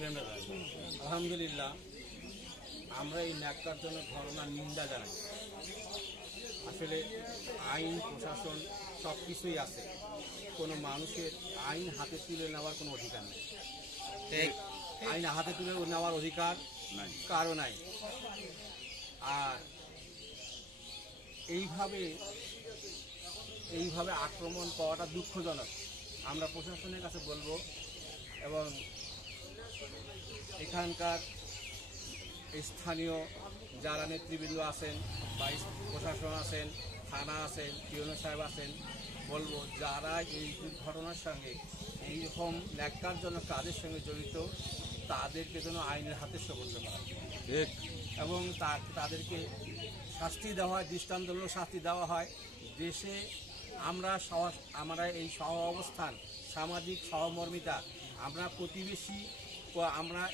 আলহামদুলিল্লাহ, আমরা এই ন্যাক্কারজনক ঘটনার নিন্দা জানাই। আসলে আইন প্রশাসন সব কিছুই আছে, কোনো মানুষের আইন হাতে তুলে নেওয়ার কোনো অধিকার নেই। আইন হাতে তুলে নেওয়ার অধিকার কারো নাই। আর এইভাবে আক্রমণ করাটা দুঃখজনক। আমরা প্রশাসনের কাছে বলবো, এবং এখানকার স্থানীয় যারা নেতৃবৃন্দ আছেন বা প্রশাসন আছেন, থানা আছেন, পিওনো সাহেব আছেন, বলবো যারা এই দুর্ঘটনার সঙ্গে এইরকম ন্যাক্কারজনক কাজের সঙ্গে জড়িত তাদেরকে যেন আইনের হাতে সোপর্দ করা এবং তাদেরকে শাস্তি দেওয়া হয়, দৃষ্টান্তমূলক শাস্তি দেওয়া হয়। দেশে আমরা এই সহ অবস্থান, সামাজিক সহমর্মিতা, আমরা প্রতিবেশী,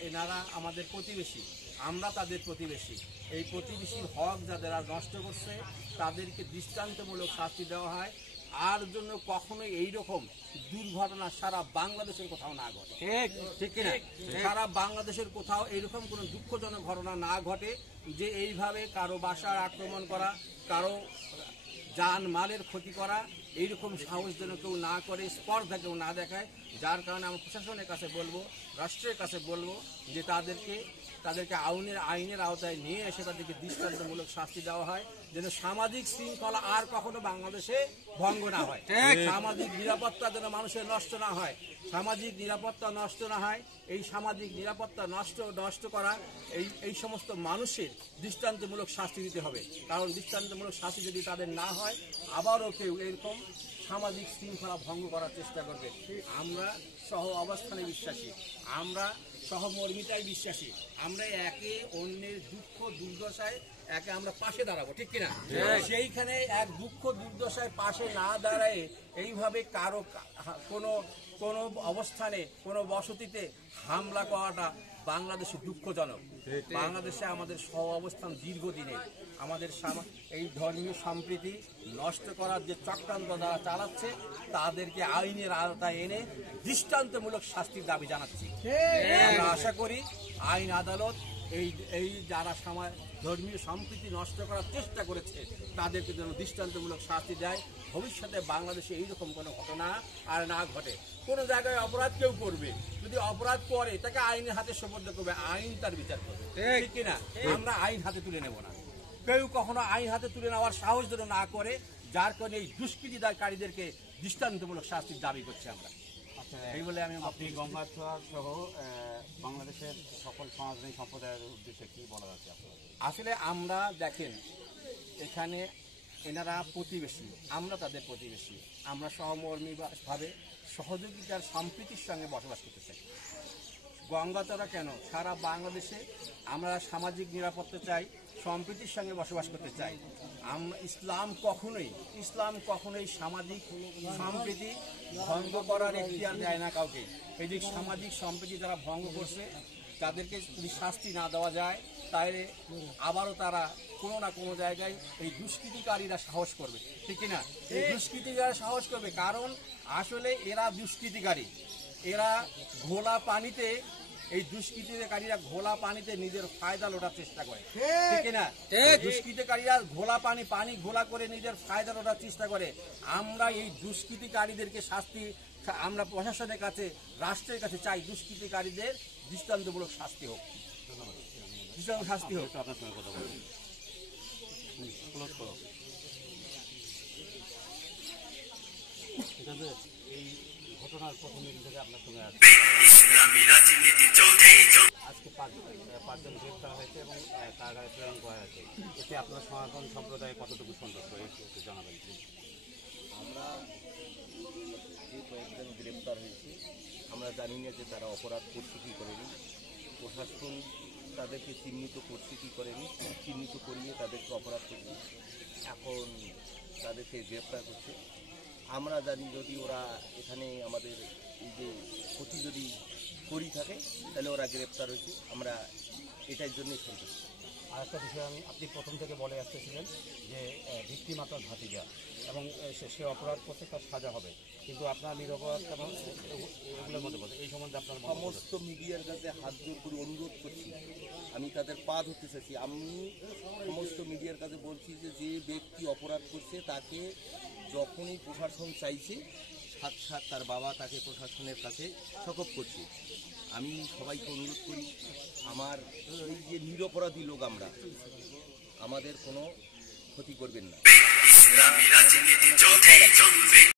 এনারা আমাদের প্রতিবেশী, আমরা তাদের প্রতিবেশী। এই প্রতিবেশীর হক যারা নষ্ট করছে তাদেরকে দৃষ্টান্তমূলক শাস্তি দেওয়া হয়। আর জন্য কখনোই এইরকম দুর্ঘটনা সারা বাংলাদেশের কোথাও না ঘটে, ঠিক কিনা? সারা বাংলাদেশের কোথাও এইরকম কোনো দুঃখজনক ঘটনা না ঘটে যে এইভাবে কারো বাসার আক্রমণ করা, কারো যান মালের ক্ষতি করা, এইরকম সাহস যেন কেউ না করে, স্পর্ধা কেউ না দেখায়। যার কারণে আমরা প্রশাসনের কাছে বলবো, রাষ্ট্রের কাছে বলবো যে তাদেরকে আইনের আওতায় নিয়ে এসে তাদেরকে দৃষ্টান্তমূলক শাস্তি দেওয়া হয়, যেন সামাজিক শৃঙ্খলা আর কখনো বাংলাদেশে ভঙ্গ না হয়, সামাজিক নিরাপত্তা যেন মানুষের নষ্ট না হয়, সামাজিক নিরাপত্তা নষ্ট না হয়। এই সামাজিক নিরাপত্তা নষ্ট করা এই সমস্ত মানুষের দৃষ্টান্তমূলক শাস্তি দিতে হবে। কারণ দৃষ্টান্তমূলক শাস্তি যদি তাদের না হয়, আবারও কেউ এরকম সামাজিক শৃঙ্খলা ভঙ্গ করার চেষ্টা করবে। আমরা সহ অবস্থানে বিশ্বাসী, আমরা সহমর্মিতায় বিশ্বাসী, আমরা একে অন্যের দুঃখ দুর্দশায় আমরা পাশে দাঁড়াবো, ঠিক কিনা? সেইখানে এক দুঃখ দুর্দশায় পাশে না দাঁড়ায় এইভাবে কারো কোনো অবস্থানে, কোনো বসতিতে হামলা করাটা বাংলাদেশে দুঃখজনক। বাংলাদেশে আমাদের সহ অবস্থান দীর্ঘদিনের, আমাদের এই ধর্মীয় সম্প্রীতি নষ্ট করার যে চক্রান্ত যারা চালাচ্ছে তাদেরকে আইনের আওতায় এনে দৃষ্টান্তমূলক শাস্তির দাবি জানাচ্ছি। আমরা আশা করি আইন আদালত এই যারা ধর্মীয় সম্প্রীতি নষ্ট করার চেষ্টা করেছে তাদেরকে যেন দৃষ্টান্তমূলক শাস্তি দেয়। ভবিষ্যতে বাংলাদেশে এইরকম কোনো ঘটনা আর না ঘটে। কোনো জায়গায় অপরাধ কেউ করবে, যদি অপরাধ করে তাকে আইনের হাতে সোপর্দ করবে, আইন তার বিচার করবে, ঠিক কিনা? আমরা আইন হাতে তুলে নেব না, কেউ কখনো আইন হাতে তুলে নেওয়ার সাহস যেন না করে। যার কারণে এই দুষ্কৃতিকারীদেরকে দৃষ্টান্তমূলক শাস্তির দাবি করছি আমরা। এই বলে আপনি গঙ্গাচড়া সহ বাংলাদেশের সকল সমাজনী সম্প্রদায়ের উদ্দেশ্যে কি বলা যাচ্ছে? আসলে আমরা দেখেন, এখানে এনারা প্রতিবেশী, আমরা তাদের প্রতিবেশী, আমরা সহমর্মীভাবে সহযোগিতার সম্প্রীতির সঙ্গে বসবাস করতে চাই। গঙ্গাচড়া কেন, সারা বাংলাদেশে আমরা সামাজিক নিরাপত্তা চাই, সম্প্রীতির সঙ্গে বসবাস করতে চাই। ইসলাম কখনোই সামাজিক সম্প্রীতি ভঙ্গ করার এখতিয়ার দেয় না কাউকে। এই যে সামাজিক সম্প্রীতি যারা ভঙ্গ করছে তাদেরকে যদি শাস্তি না দেওয়া যায়, তাহলে আবারও তারা কোনো না কোনো জায়গায় এই দুষ্কৃতিকারীরা সাহস করবে, ঠিক কিনা? এই দুষ্কৃতিকারীরা সাহস করবে, কারণ আসলে এরা দুষ্কৃতিকারী। এরা ঘোলা পানিতে, এই দুষ্কৃতিকারীরা ঘোলা পানিতে নিজের ফায়দা লোটার চেষ্টা করে, ঠিক কিনা? দুষ্কৃতিকারীরা পানি ঘোলা করে নিজের ফায়দা লোটার চেষ্টা করে। আমরা এই দুষ্কৃতিকারীদেরকে শাস্তি, আমরা প্রশাসনের কাছে, রাষ্ট্রের কাছে চাই দুষ্কৃতিকারীদের দৃষ্টান্তমূলক শাস্তি হোক, দৃষ্টান্তমূলক শাস্তি হোক। আপনার সঙ্গে কথা বলুন। এই ঘটনার প্রথম দিন থেকে আপনার সঙ্গে আজকে পাঁচজন গ্রেপ্তার হয়েছে এবং কারাগারে প্রেরণ করা হয়েছে। এতে আপনার সনাতন সম্প্রদায়ে কতটুকু সন্তুষ্ট হয়েছে একটু জানাবেন। আমরা যে কয়েকজন গ্রেপ্তার হয়েছি, আমরা জানি না যে তারা অপরাধ করছে কী করেনি, প্রশাসন তাদেরকে চিহ্নিত করছে কী করেনি, চিহ্নিত করিয়ে তাদেরকে অপরাধ করেনি, এখন তাদেরকে গ্রেপ্তার করছে। আমরা জানি যদি ওরা এখানে আমাদের এই যে ক্ষতি যদি করি থাকে তাহলে ওরা গ্রেপ্তার হয়েছে, আমরা এটার জন্যই সন্তুষ্ট। আরেকটা বিষয় আপনি প্রথম থেকে বলে আসতেছিলেন যে ভিক্টিমাতার ভাতিজা এবং সে অপরাধ করতে তার সাজা হবে, কিন্তু আপনার নিরপরাধ কেন এগুলোর মধ্যে বলতে এই সম্বন্ধে আপনার সমস্ত মিডিয়ার কাছে হাত জোর করে অনুরোধ করছি, আমি তাদের পা ধরতে চাইছি। আমি সমস্ত মিডিয়ার কাছে বলছি যে যে ব্যক্তি অপরাধ করছে তাকে যখনই প্রশাসন চাইছে সাক্ষাৎ তার বাবা তাকে প্রশাসনের কাছে সকপ করছে। আমি সবাইকে অনুরোধ করি, আমার এই যে নিরপরাধী লোক আমরা, আমাদের কোনো ক্ষতি করবেন না।